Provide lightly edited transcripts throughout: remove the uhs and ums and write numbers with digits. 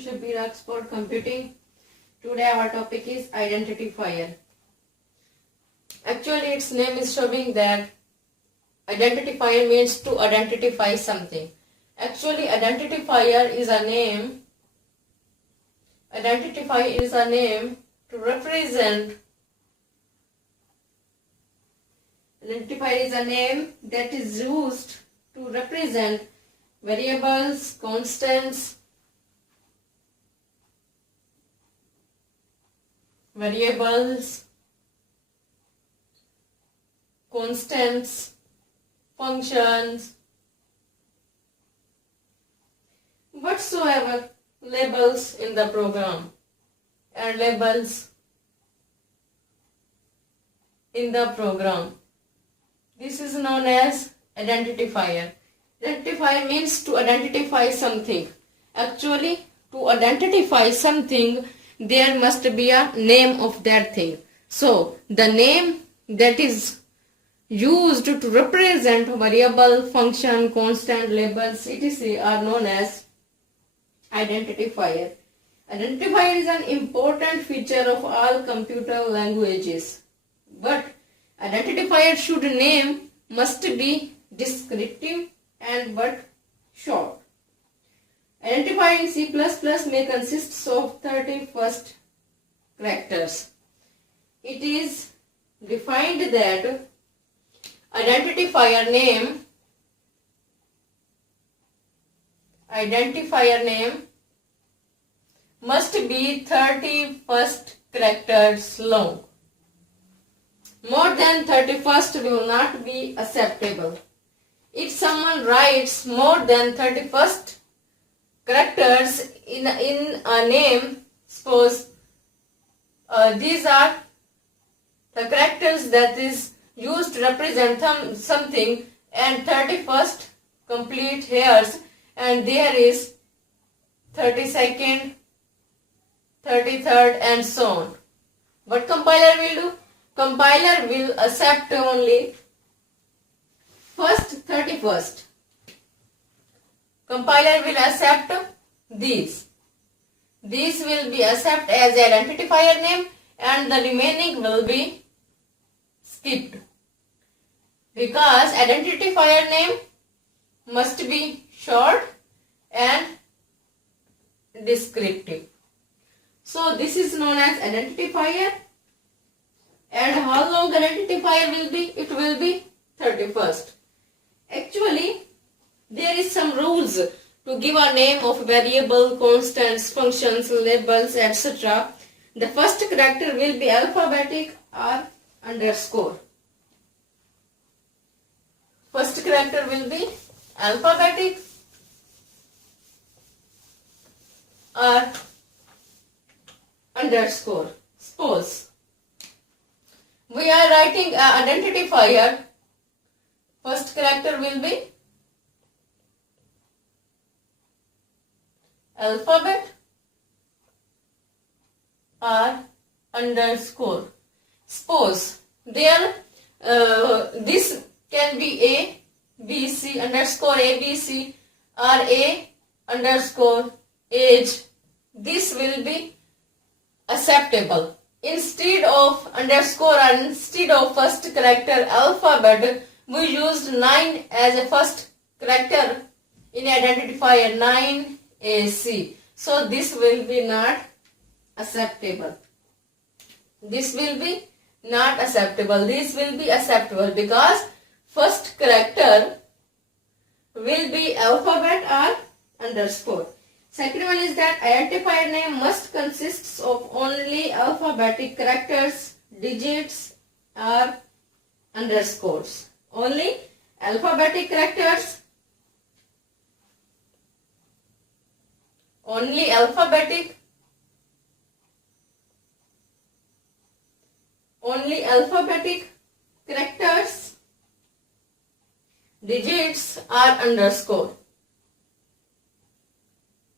Shabir Expert Computing. Today our topic is Identifier. Actually its name is showing that Identifier means to identify something. Actually Identifier is a name. Identifier is a name to represent. Identifier is a name that is used to represent variables, constants, functions, whatsoever labels in the program and labels in the program. This is known as identifier. Identifier means to identify something. Actually, to identify something, there must be a name of that thing. So, the name that is used to represent variable, function, constant, labels, etc. are known as identifier. Identifier is an important feature of all computer languages. But identifier should name must be descriptive and but short. Identifier in C++ may consist of 30 first characters. It is defined that identifier name must be 30 first characters long. More than 31st will not be acceptable. If someone writes more than 31st characters in a name, suppose these are the characters that is used to represent something, and 31st complete hairs, and there is 32nd, 33rd and so on. What compiler will do? Compiler will accept only first 31st. Compiler will accept these. These will be accepted as identifier name and the remaining will be skipped. Because identifier name must be short and descriptive. So this is known as identifier. And how long identifier will be? It will be 31st. Actually, there is some rules to give a name of variable, constants, functions, labels, etc. The first character will be alphabetic or underscore. First character will be alphabetic or underscore. Suppose we are writing an identifier. First character will be alphabet or underscore. Suppose there this can be A, B, C, underscore A, B, C, or A, underscore, age. This will be acceptable. Instead of underscore and instead of first character alphabet, we used 9 as a first character in identifier, 9AC. So this will be not acceptable. This will be not acceptable. This will be acceptable because first character will be alphabet or underscore. Second one is that identifier name must consist of only alphabetic characters, digits or underscores. Only alphabetic characters, only alphabetic characters, digits or underscore.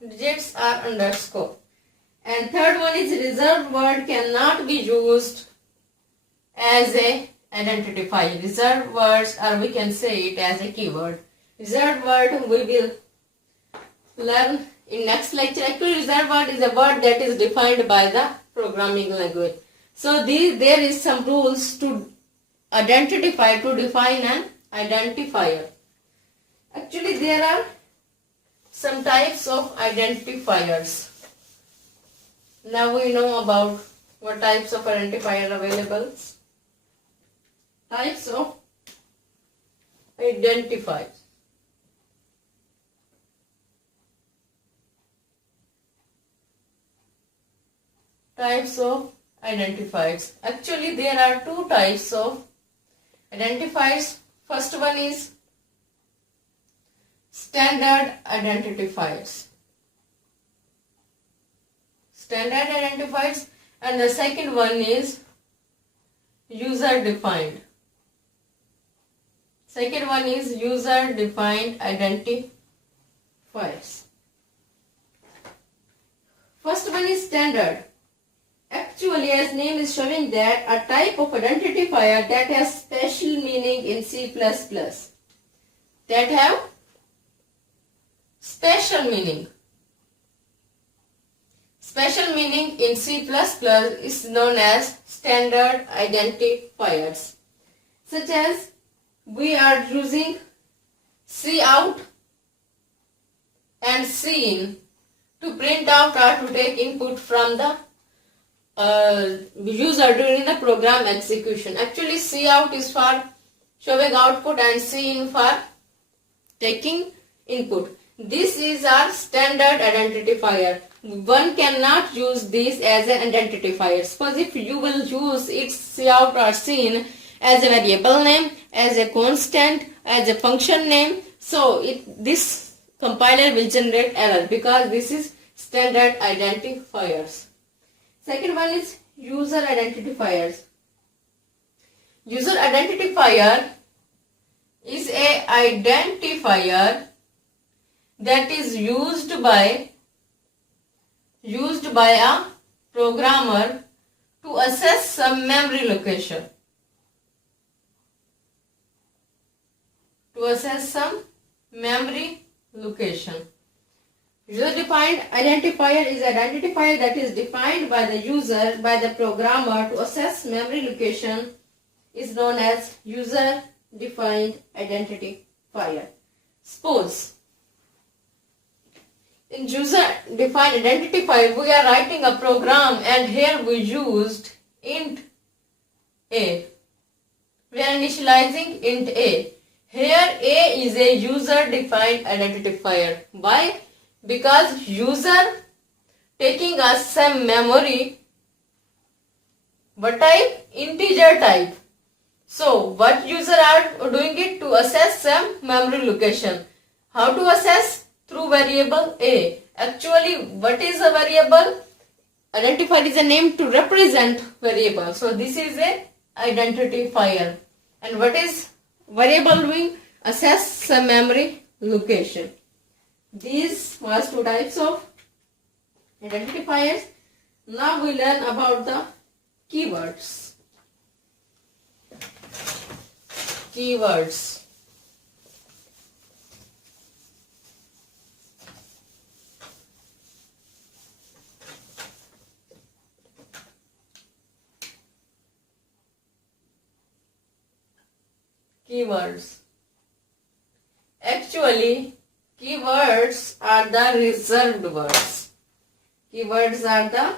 Digits are underscore. And third one is reserved word cannot be used as a identifier. Reserved words, or we can say it as a keyword. Reserved word we will learn in next lecture. Actually, reserved word is a word that is defined by the programming language. So there is some rules to define an identifier. Actually, there are some types of identifiers. Now we know about what types of identifier are available. Types of identifiers. Types of identifiers. Actually, there are two types of identifiers. First one is standard identifiers. Standard identifiers, and the second one is user defined. Second one is user defined identifiers. First one is standard. Actually, as name is showing that a type of identifier that has special meaning in C++. That have special meaning. Special meaning in C++ is known as standard identifiers. Such as we are using cout and cin to print out or to take input from the user during the program execution. Actually, cout is for showing output and cin for taking input. This is our standard identifier. One cannot use this as an identifier. Suppose if you will use its cout or cin as a variable name, as a constant, as a function name, so this compiler will generate error because this is standard identifiers. Second one is user identifiers. User identifier is a identifier that is used by a programmer to access some memory location. User-defined identifier is an identifier that is defined by the user, by the programmer to access memory location, is known as user-defined identifier. Suppose in user-defined identifier we are writing a program and here we used int a. We are initializing int a. Here a is a user-defined identifier. Why? Because user taking us some memory. What type? Integer type. So what user are doing it? To access some memory location. How to access? Through variable a. Actually, what is a variable? Identifier is a name to represent variable. So this is a identifier. And what is variable doing? Access some memory location. These was two types of identifiers. Now we learn about the keywords. Keywords. Keywords. Actually, keywords are the reserved words. Keywords are the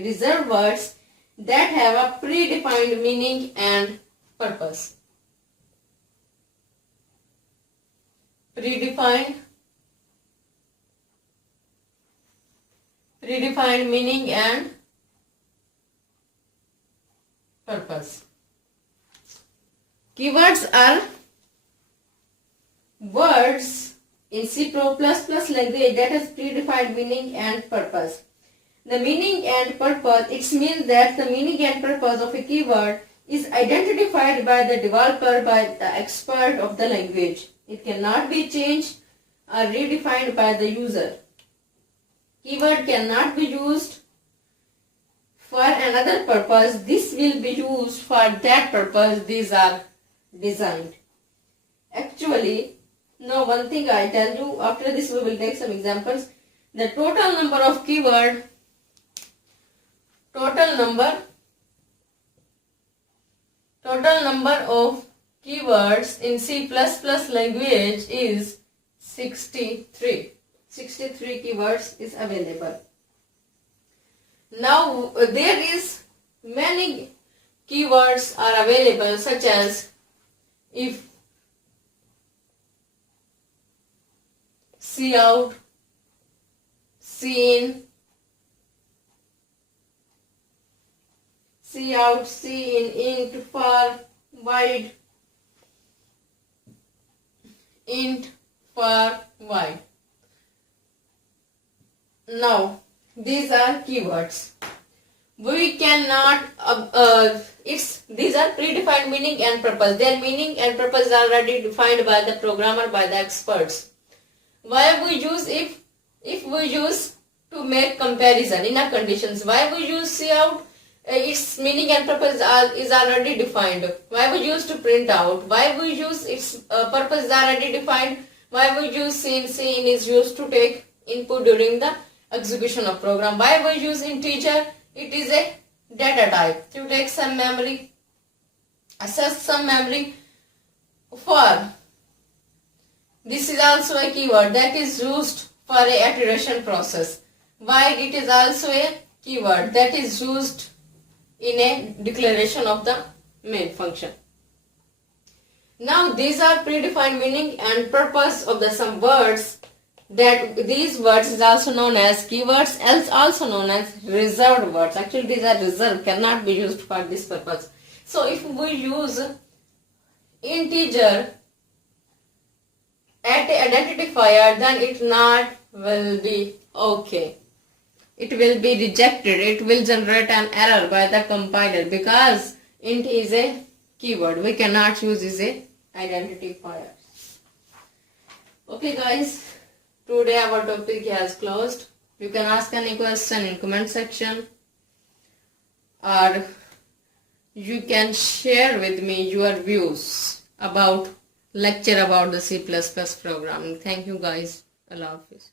reserved words that have a predefined meaning and purpose. Predefined meaning and purpose. Keywords are words in C++ language that has predefined meaning and purpose. The meaning and purpose, it means that the meaning and purpose of a keyword is identified by the developer, by the expert of the language. It cannot be changed or redefined by the user. Keyword cannot be used for another purpose. This will be used for that purpose. These are designed. Actually, now one thing I tell you, after this we will take some examples. the total number of keywords in C++ language is 63. 63 keywords is available. Now there is many keywords are available, such as if, cout, cin, int, far, wide, int, far, wide. Now these are keywords. We cannot these are predefined meaning and purpose. Their meaning and purpose are already defined by the programmer, by the experts. Why we use if we use to make comparison in a conditions? Why we use cout? Its meaning and purpose is already defined. Why we use to print out? Why we use its purpose is already defined? Why we use cin is used to take input during the execution of program. Why we use integer? It is a data type to take some memory, access some memory. For this is also a keyword that is used for a iteration process. Wide, it is also a keyword that is used in a declaration of the main function. Now these are predefined meaning and purpose of the some words. That these words is also known as keywords, else also known as reserved words. Actually these are reserved, cannot be used for this purpose. So if we use integer at identifier, then it not will be okay. It will be rejected. It will generate an error by the compiler because int is a keyword. We cannot use as a identifier. Okay guys, today our topic has closed. You can ask any question in comment section, or you can share with me your views about lecture about the C++ programming. Thank you guys. Allah Hafiz.